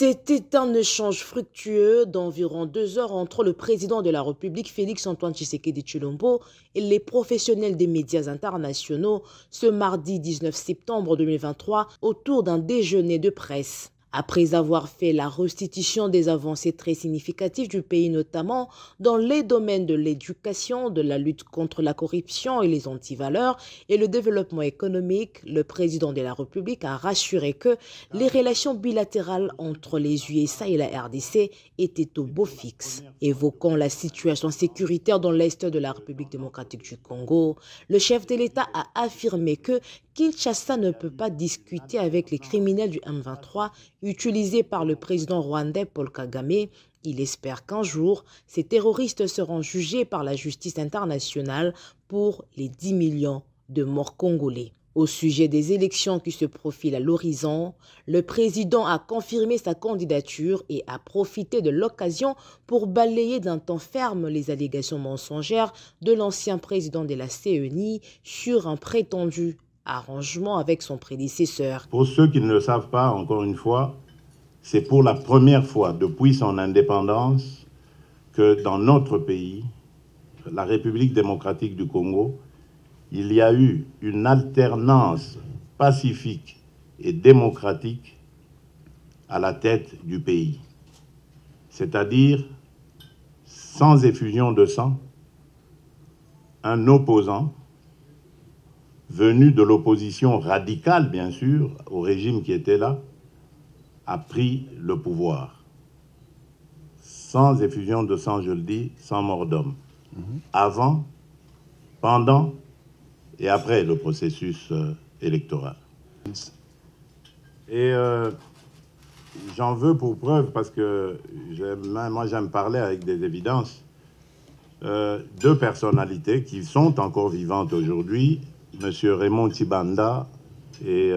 C'était un échange fructueux d'environ 2 heures entre le président de la République, Félix-Antoine Tshisekedi Tshilombo, et les professionnels des médias internationaux ce mardi 19 septembre 2023 autour d'un déjeuner de presse. Après avoir fait la restitution des avancées très significatives du pays, notamment dans les domaines de l'éducation, de la lutte contre la corruption et les antivaleurs et le développement économique, le président de la République a rassuré que les relations bilatérales entre les USA et la RDC étaient au beau fixe. Évoquant la situation sécuritaire dans l'est de la République démocratique du Congo, le chef de l'État a affirmé que Kinshasa ne peut pas discuter avec les criminels du M23 utilisés par le président rwandais Paul Kagame. Il espère qu'un jour, ces terroristes seront jugés par la justice internationale pour les 10 millions de morts congolais. Au sujet des élections qui se profilent à l'horizon, le président a confirmé sa candidature et a profité de l'occasion pour balayer d'un ton ferme les allégations mensongères de l'ancien président de la CENI sur un prétendu arrangement avec son prédécesseur. Pour ceux qui ne le savent pas, encore une fois, c'est pour la première fois depuis son indépendance que dans notre pays, la République démocratique du Congo, il y a eu une alternance pacifique et démocratique à la tête du pays. C'est-à-dire sans effusion de sang, un opposant venu de l'opposition radicale, bien sûr, au régime qui était là, a pris le pouvoir. Sans effusion de sang, je le dis, sans mort d'homme. Avant, pendant et après le processus électoral. Et j'en veux pour preuve, parce que moi j'aime parler avec des évidences, deux personnalités qui sont encore vivantes aujourd'hui, M. Raymond Tshibanda et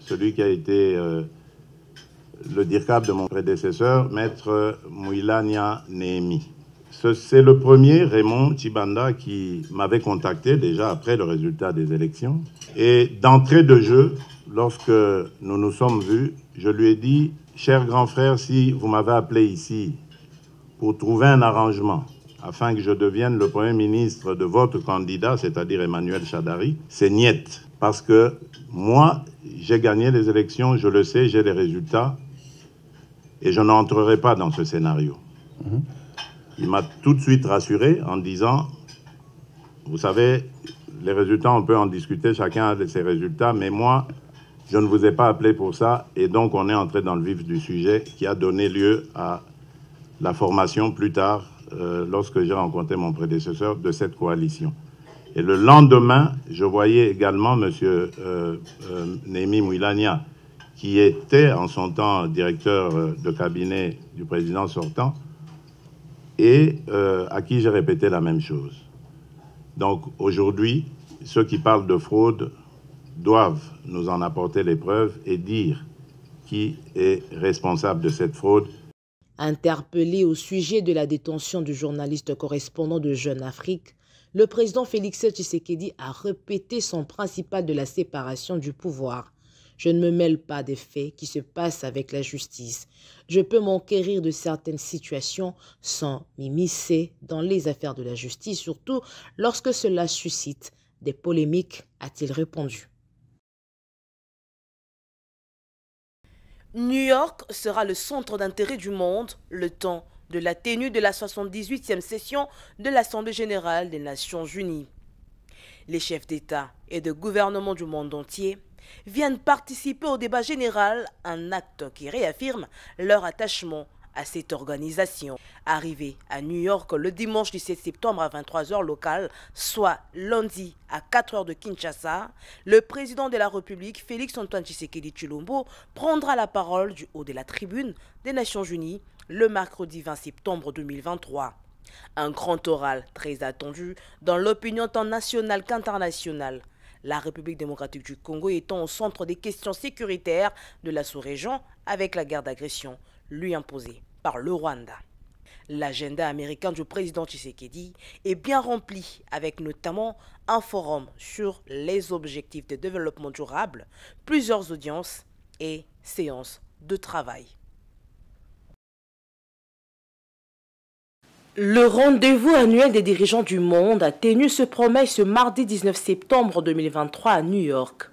celui qui a été le DIRCAP de mon prédécesseur, Maître Mouilania Néhémi. C'est le premier, Raymond Tshibanda, qui m'avait contacté déjà après le résultat des élections. Et d'entrée de jeu, lorsque nous nous sommes vus, je lui ai dit, cher grand frère, si vous m'avez appelé ici pour trouver un arrangement afin que je devienne le Premier ministre de votre candidat, c'est-à-dire Emmanuel Shadari, c'est niet. Parce que moi, j'ai gagné les élections, je le sais, j'ai les résultats, et je n'entrerai pas dans ce scénario. Il m'a tout de suite rassuré en disant, vous savez, les résultats, on peut en discuter, chacun a ses résultats, mais moi, je ne vous ai pas appelé pour ça, et donc on est entré dans le vif du sujet qui a donné lieu à la formation plus tard, lorsque j'ai rencontré mon prédécesseur, de cette coalition. Et le lendemain, je voyais également M. Néhémi Mouilania, qui était en son temps directeur de cabinet du président sortant, et à qui j'ai répété la même chose. Donc aujourd'hui, ceux qui parlent de fraude doivent nous en apporter les preuves et dire qui est responsable de cette fraude. Interpellé au sujet de la détention du journaliste correspondant de Jeune Afrique, le président Félix Tshisekedi a répété son principal de la séparation du pouvoir. Je ne me mêle pas des faits qui se passent avec la justice. Je peux m'enquérir de certaines situations sans m'immiscer dans les affaires de la justice, surtout lorsque cela suscite des polémiques, a-t-il répondu. New York sera le centre d'intérêt du monde le temps de la tenue de la 78e session de l'Assemblée générale des Nations unies. Les chefs d'État et de gouvernement du monde entier viennent participer au débat général, un acte qui réaffirme leur attachement à cette organisation. Arrivé à New York le dimanche 17 septembre à 23 h locales, soit lundi à 4 h de Kinshasa, le président de la République, Félix-Antoine Tshisekedi Tshilombo, prendra la parole du haut de la tribune des Nations Unies le mercredi 20 septembre 2023. Un grand oral très attendu dans l'opinion tant nationale qu'internationale. La République démocratique du Congo étant au centre des questions sécuritaires de la sous-région avec la guerre d'agression lui imposée par le Rwanda. L'agenda américain du président Tshisekedi est bien rempli avec notamment un forum sur les objectifs de développement durable, plusieurs audiences et séances de travail. Le rendez-vous annuel des dirigeants du monde a tenu ce promesse ce mardi 19 septembre 2023 à New York.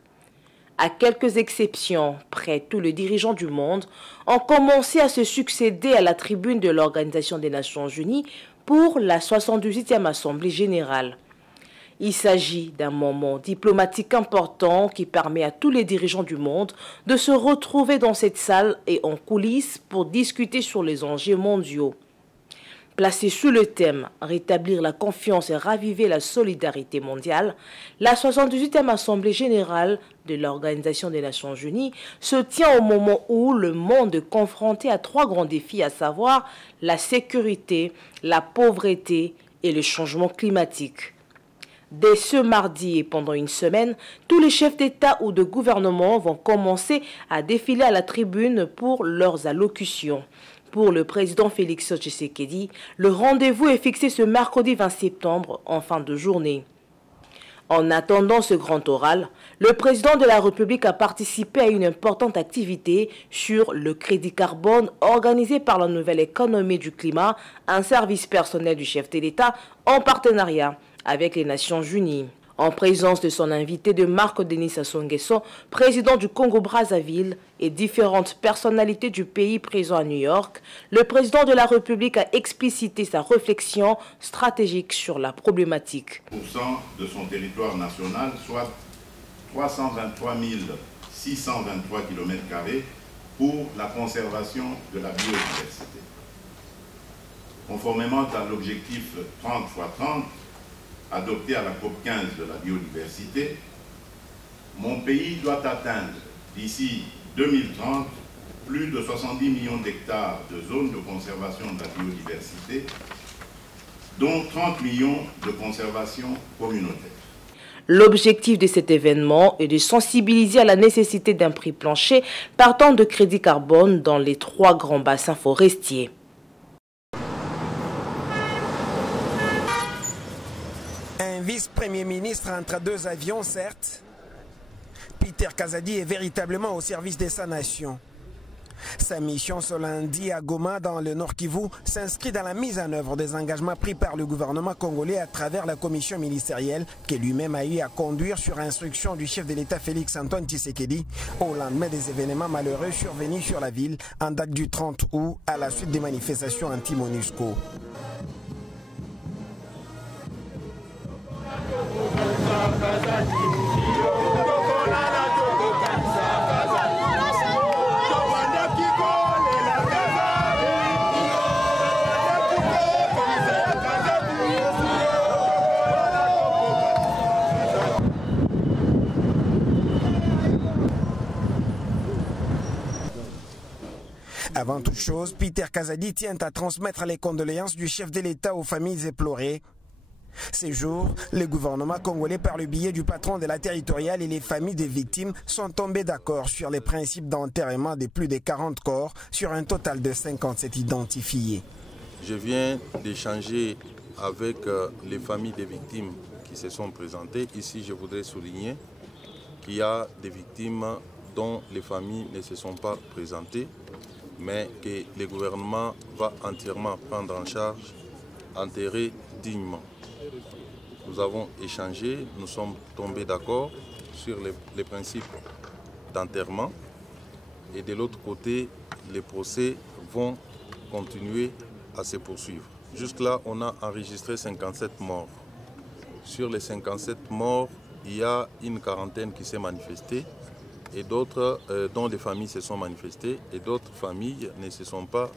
À quelques exceptions, près tous les dirigeants du monde ont commencé à se succéder à la tribune de l'Organisation des Nations Unies pour la 78e Assemblée générale. Il s'agit d'un moment diplomatique important qui permet à tous les dirigeants du monde de se retrouver dans cette salle et en coulisses pour discuter sur les enjeux mondiaux. Placée sous le thème « Rétablir la confiance et raviver la solidarité mondiale », la 78e Assemblée générale de l'Organisation des Nations Unies se tient au moment où le monde est confronté à 3 grands défis, à savoir la sécurité, la pauvreté et le changement climatique. Dès ce mardi et pendant une semaine, tous les chefs d'État ou de gouvernement vont commencer à défiler à la tribune pour leurs allocutions. Pour le président Félix Tshisekedi, le rendez-vous est fixé ce mercredi 20 septembre en fin de journée. En attendant ce grand oral, le président de la République a participé à une importante activité sur le crédit carbone organisé par la Nouvelle Économie du Climat, un service personnel du chef de l'État en partenariat avec les Nations Unies. En présence de son invité de Marc Denis Sassou Nguesso, président du Congo-Brazzaville, et différentes personnalités du pays présents à New York, le président de la République a explicité sa réflexion stratégique sur la problématique. % de son territoire national, soit 323 623 km² pour la conservation de la biodiversité. Conformément à l'objectif 30 x 30, adopté à la COP15 de la biodiversité, mon pays doit atteindre d'ici 2030 plus de 70 millions d'hectares de zones de conservation de la biodiversité, dont 30 millions de conservation communautaire. L'objectif de cet événement est de sensibiliser à la nécessité d'un prix plancher partant de crédit carbone dans les 3 grands bassins forestiers. Un vice-premier ministre entre 2 avions, certes. Peter Kazadi est véritablement au service de sa nation. Sa mission ce lundi à Goma, dans le Nord Kivu, s'inscrit dans la mise en œuvre des engagements pris par le gouvernement congolais à travers la commission ministérielle que lui-même a eu à conduire sur instruction du chef de l'État Félix Antoine Tshisekedi au lendemain des événements malheureux survenus sur la ville en date du 30 août à la suite des manifestations anti-MONUSCO. Avant toute chose, Peter Kazadi tient à transmettre les condoléances du chef de l'État aux familles éplorées. Ces jours, le gouvernement congolais, par le biais du patron de la territoriale et les familles des victimes, sont tombés d'accord sur les principes d'enterrement de plus de 40 corps sur un total de 57 identifiés. Je viens d'échanger avec les familles des victimes qui se sont présentées. Ici, je voudrais souligner qu'il y a des victimes dont les familles ne se sont pas présentées, mais que le gouvernement va entièrement prendre en charge, enterrer dignement. Nous avons échangé, nous sommes tombés d'accord sur les principes d'enterrement et de l'autre côté, les procès vont continuer à se poursuivre. Jusque-là, on a enregistré 57 morts. Sur les 57 morts, il y a une quarantaine qui s'est manifestée et d'autres dont les familles se sont manifestées et d'autres familles ne se sont pas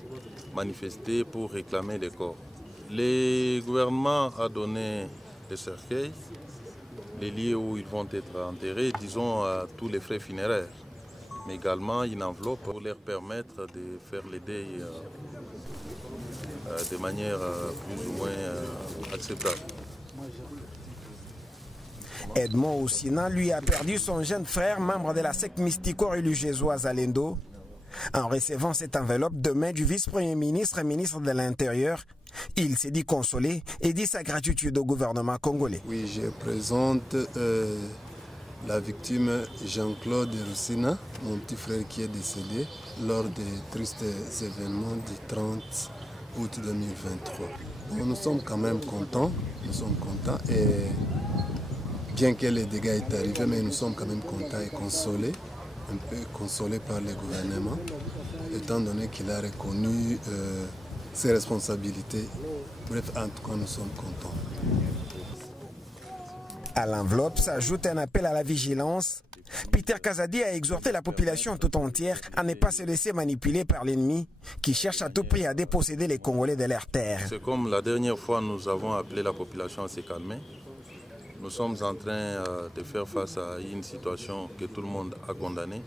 manifestées pour réclamer les corps. Le gouvernement a donné des cercueils, les lieux où ils vont être enterrés, disons tous les frais funéraires, mais également une enveloppe pour leur permettre de faire les deuils de manière plus ou moins acceptable. Edmond Oussina, lui, a perdu son jeune frère, membre de la secte mystico-religieuse Zalendo. En recevant cette enveloppe de main du vice-premier ministre et ministre de l'Intérieur, il s'est dit consolé et dit sa gratitude au gouvernement congolais. Oui, je présente la victime Jean-Claude Roussina, mon petit frère qui est décédé lors des tristes événements du 30 août 2023. Bon, nous sommes quand même contents. Nous sommes contents et bien que les dégâts aient arrivé, mais nous sommes quand même contents et consolés, un peu consolés par le gouvernement, étant donné qu'il a reconnu ses responsabilités. Bref, en tout cas, nous sommes contents. À l'enveloppe s'ajoute un appel à la vigilance. Peter Kazadi a exhorté la population tout entière à ne pas se laisser manipuler par l'ennemi qui cherche à tout prix à déposséder les Congolais de leurs terres. C'est comme la dernière fois, nous avons appelé la population à se calmer. Nous sommes en train de faire face à une situation que tout le monde a condamnée.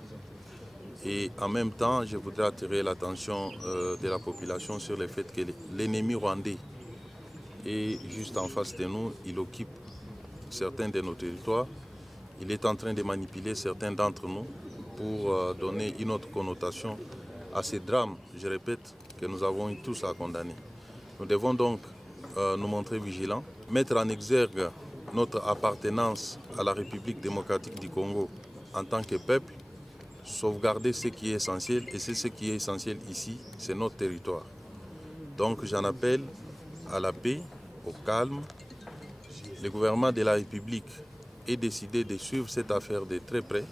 Et en même temps, je voudrais attirer l'attention de la population sur le fait que l'ennemi rwandais est juste en face de nous. Il occupe certains de nos territoires. Il est en train de manipuler certains d'entre nous pour donner une autre connotation à ces drames, je répète, que nous avons eu tous à condamner. Nous devons donc nous montrer vigilants, mettre en exergue notre appartenance à la République démocratique du Congo en tant que peuple, sauvegarder ce qui est essentiel, et c'est ce qui est essentiel ici, c'est notre territoire. Donc j'en appelle à la paix, au calme. Le gouvernement de la République est décidé de suivre cette affaire de très près.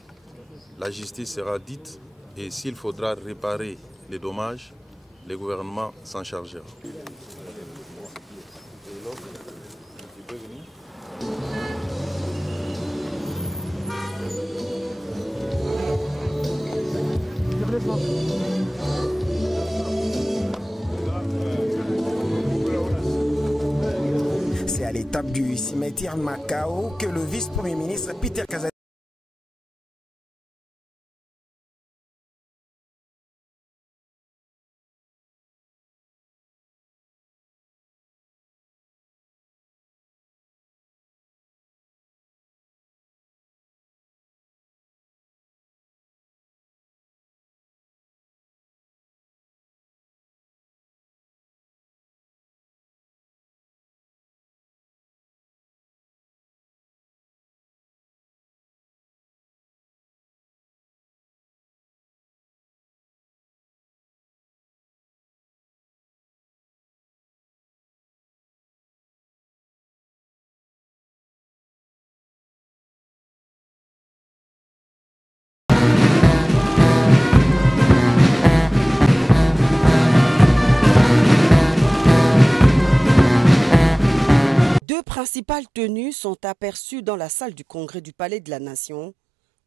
La justice sera dite et s'il faudra réparer les dommages, le gouvernement s'en chargera. C'est à l'étape du cimetière Macao que le vice-premier ministre Peter Kazadi Deux principales tenues sont aperçues dans la salle du Congrès du Palais de la Nation.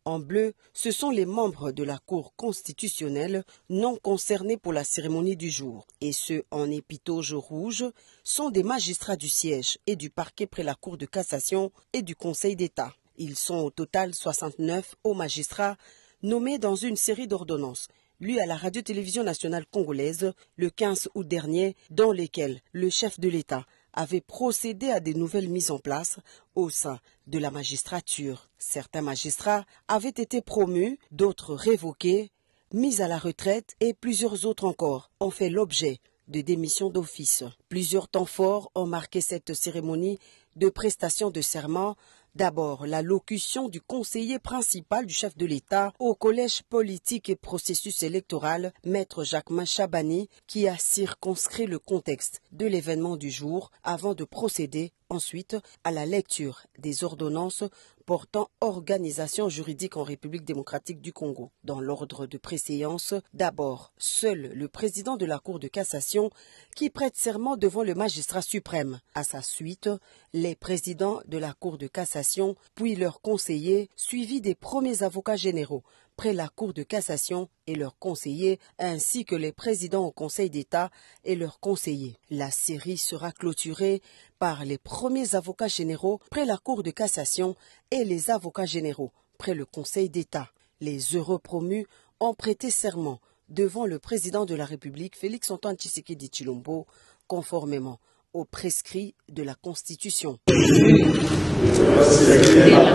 En bleu, ce sont les membres de la Cour constitutionnelle non concernés pour la cérémonie du jour. Et ceux en épitoge rouge sont des magistrats du siège et du parquet près la Cour de cassation et du Conseil d'État. Ils sont au total 69 hauts magistrats nommés dans une série d'ordonnances lues à la radio-télévision nationale congolaise le 15 août dernier, dans lesquelles le chef de l'État avait procédé à des nouvelles mises en place au sein de la magistrature. Certains magistrats avaient été promus, d'autres révoqués, mis à la retraite et plusieurs autres encore ont fait l'objet de démissions d'office. Plusieurs temps forts ont marqué cette cérémonie de prestation de serment. D'abord, la locution du conseiller principal du chef de l'État au collège politique et processus électoral, Maître Jacquemin Chabani, qui a circonscrit le contexte de l'événement du jour avant de procéder ensuite à la lecture des ordonnances portant organisation juridique en République démocratique du Congo. Dans l'ordre de préséance, d'abord, seul le président de la Cour de cassation qui prête serment devant le magistrat suprême. À sa suite, les présidents de la Cour de cassation, puis leurs conseillers, suivis des premiers avocats généraux près la Cour de cassation et leurs conseillers, ainsi que les présidents au Conseil d'État et leurs conseillers. La série sera clôturée par les premiers avocats généraux près la Cour de cassation et les avocats généraux près le Conseil d'État. Les heureux promus ont prêté serment devant le président de la République, Félix Antoine Tshisekedi Tshilombo, conformément aux prescrits de la Constitution. La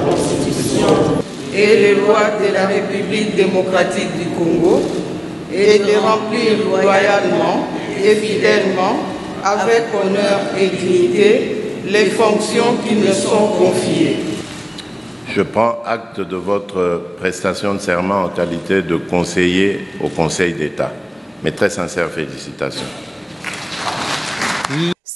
Constitution et les lois de la République démocratique du Congo et de remplir loyalement et fidèlement, avec honneur et dignité, les fonctions qui me sont confiées. Je prends acte de votre prestation de serment en qualité de conseiller au Conseil d'État. Mes très sincères félicitations.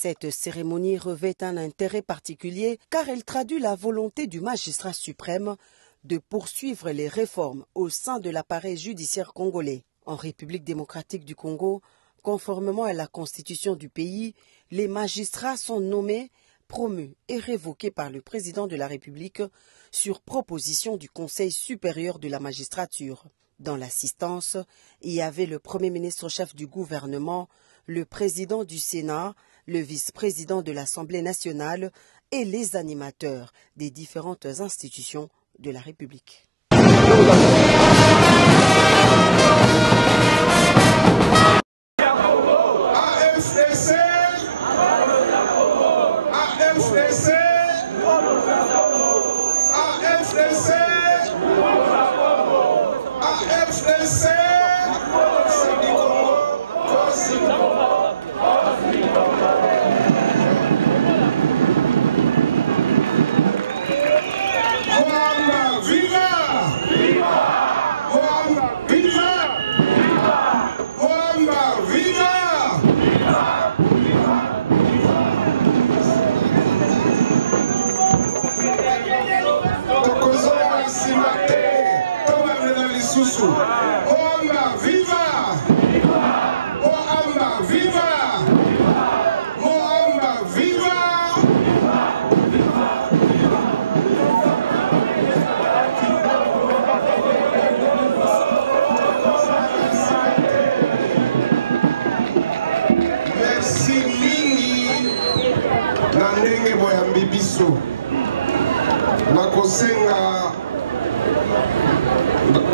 Cette cérémonie revêt un intérêt particulier car elle traduit la volonté du magistrat suprême de poursuivre les réformes au sein de l'appareil judiciaire congolais. En République démocratique du Congo, conformément à la constitution du pays, les magistrats sont nommés, promus et révoqués par le président de la République sur proposition du Conseil supérieur de la magistrature. Dans l'assistance, il y avait le Premier ministre chef du gouvernement, le président du Sénat, le vice-président de l'Assemblée nationale et les animateurs des différentes institutions de la République. nakosenga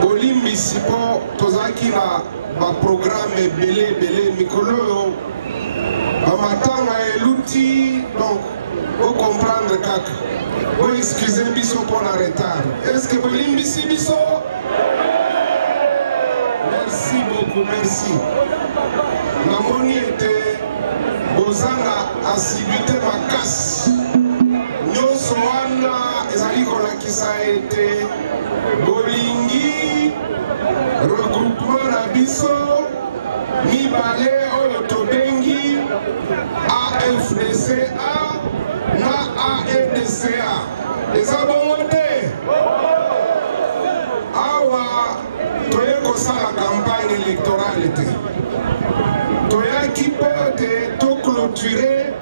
bolimbisi mpo tozalaki na baprogramme ebele mikolo oyo bamatanga eluti, donc ocomprendre kaka boexcuse biso mpo na retard. Est-ce que bolimbisi biso? Merci beaucoup, merci. Namoni ete bozanga assiduité makasi nyonso wana ezali kolakisa ete bolingi regroupement na biso mibale oyo tobengi AFDCA na AEDCA. Eza bongo te? Awa toye kosala campagne électorale te, toyaki mpo ete toclôturer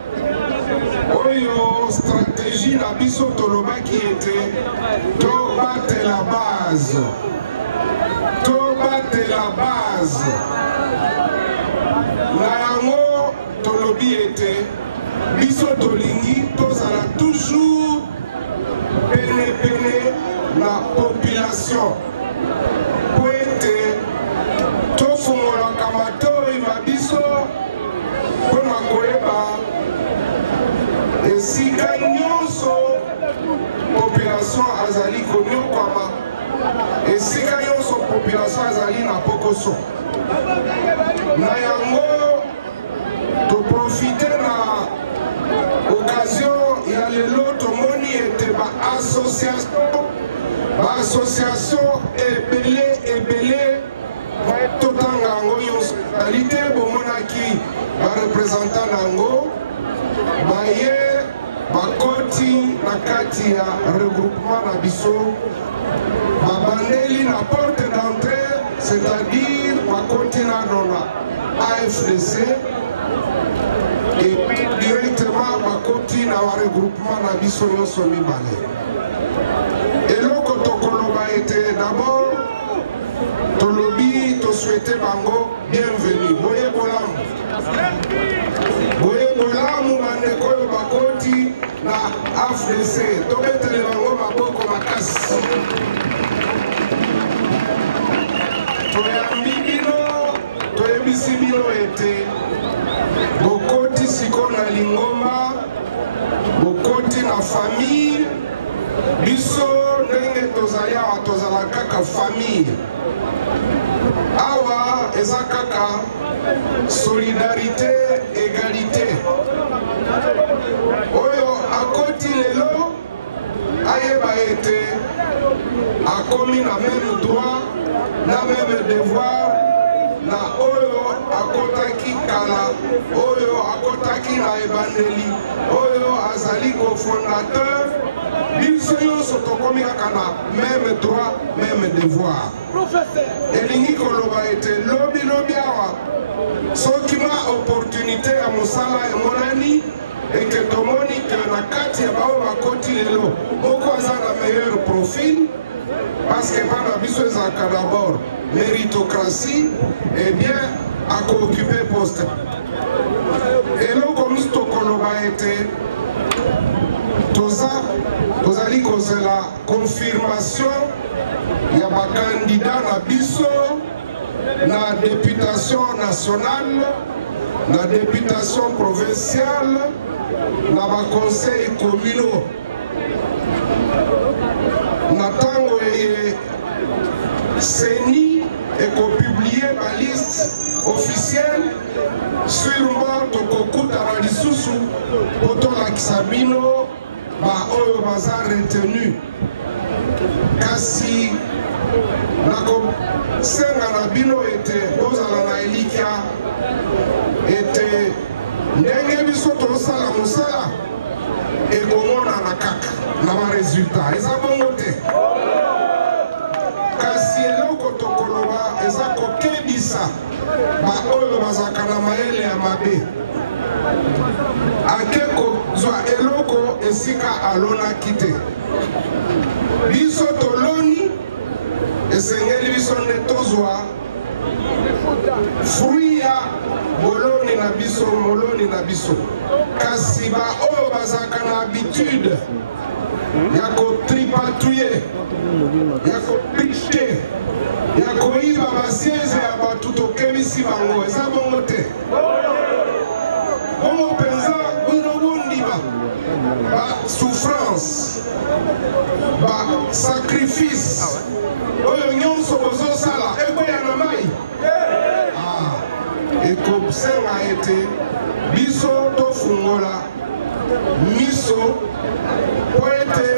oyo stratégie na biso tolobaki ete tobatela base, tobatela base na yango tolobi ete biso tolingi tozala toujours pene na population po ete tofungolaka matoi na biso mpona koyeba esika nyonso population azali konyokwama, esika nyonso population azali na pokoso. Na yango toprofite na occasion ya lelo tomoni ete baassociation ebele totanga yango nyonso ezali te, bomonaki barepresentant na yango baye bakoti na kati ya regroupement na biso, babandeli na porte d'entrée, c'est-à-dire bakoti na dona AFDC, et puis directement bakoti na wa regroupement na biso nyonso mibale. Eloko tokoloba ete d'abord tolobi tosouhaite bango bienvenue, boye bolamu, boye bolamu bandeko oyo bakoti na AFDC, tobetele bango maboko makasi. Toyambi bino, toyebisi bino ete bokoti siko na lingomba, bokoti na famille, biso ndenge tozali awa tozala kaka famille. Awa eza kaka solidarité, égalité. Oyo akoti lelo ayeba ete akomi na même droit, na même devoir na oyo akotaki kala oyo akotaki na ebandeli oyo azali cofondateur biso nyonso tokomi kaka na même droit même devoir elingi koloba ete lobi awa soki ma opportunité ya mosala emonani eke tomoni ke na kati ya bao bakoti lelo moko aza na meilleur profil parce que bana biso ezalaka d'abord méritocratie eh bien akoocupe poste eloko mosu tokoloba ete tozali kozela confirmation ya bakandida na biso na députation nationale na députation provinciale na baconseil communaux na ntango seni ekopublie baliste officielle sûrement tokokutana lisusu po tolakisa bino baoyo baza retenu kasi nakosenga na bino ete bozala na elikya ete ndenge biso tosala mosala ekomonana kaka na baresultat eza bongo te kasi eloko tokoloba eza kokebisa baoyo bazalaka na mayele ya mabe ake kozwa eloko esika alonaki te biso toloni esengeli biso nde tozwa fruit ya boloni na biso moloni na biso kasi baoyo bazalaka na habitude ya kotripatouye ya kopite ya koyiba basieze ya bato tokebisi bango eza bongo te bongo mpenza bino bondima basouffrance basacrifice oyo nyonso bozosala ekweya na mai ekosenga ete biso tofungola miso po ete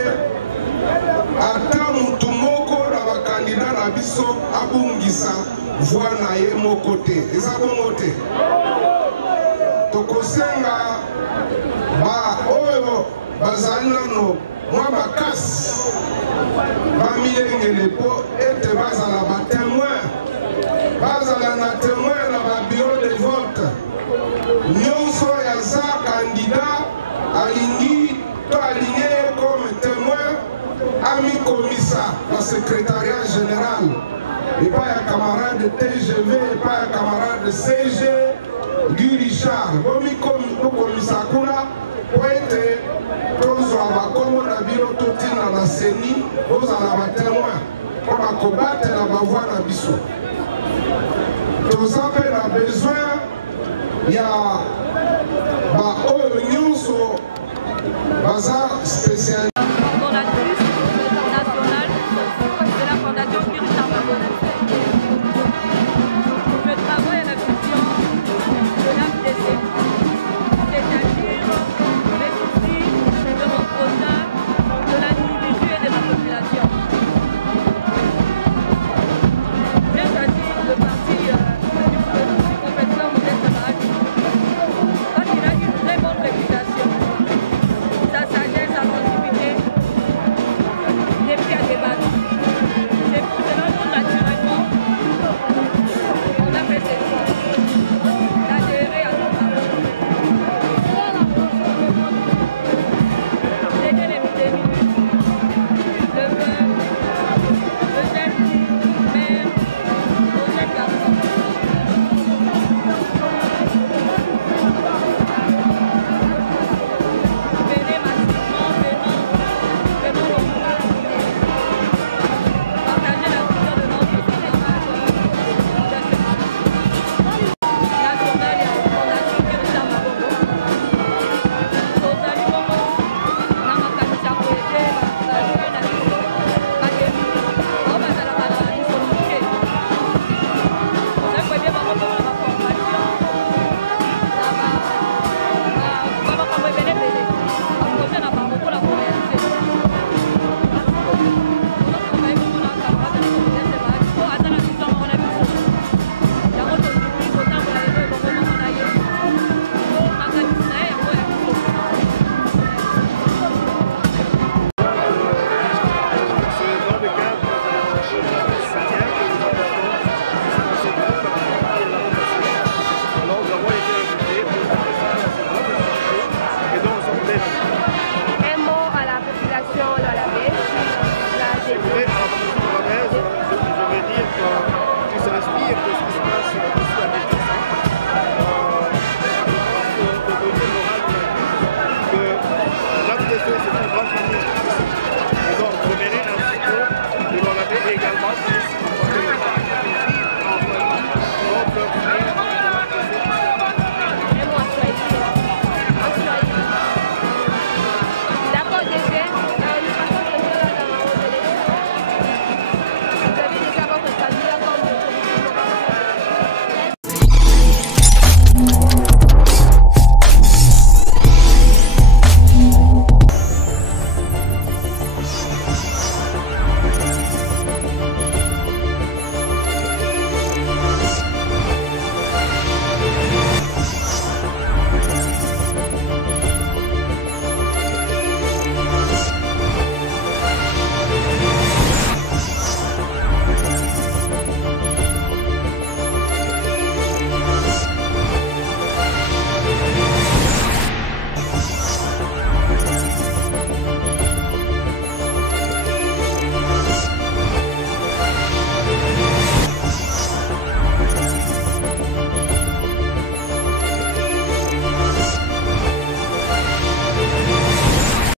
ata mutu moko na bakandida na biso abungisa voi na ye moko te eza bongo te tokosenga baoyo bazali nano mwa makasi bamilengele mpo ete bazala batémoin bazala na témoin na babiro de vote nyonso yaza kandida alingi to alingi ye comme témoin amikomisa na secrétariat général epai ya camarade TGV epai ya camarade CG Guy Richard bokomisa kuna po ete tozwa bakombo na bino totina na seni bozala batémoin mpona kobatela bavoi na biso toza mpe na besoin ya baoyo nyonso baza spécial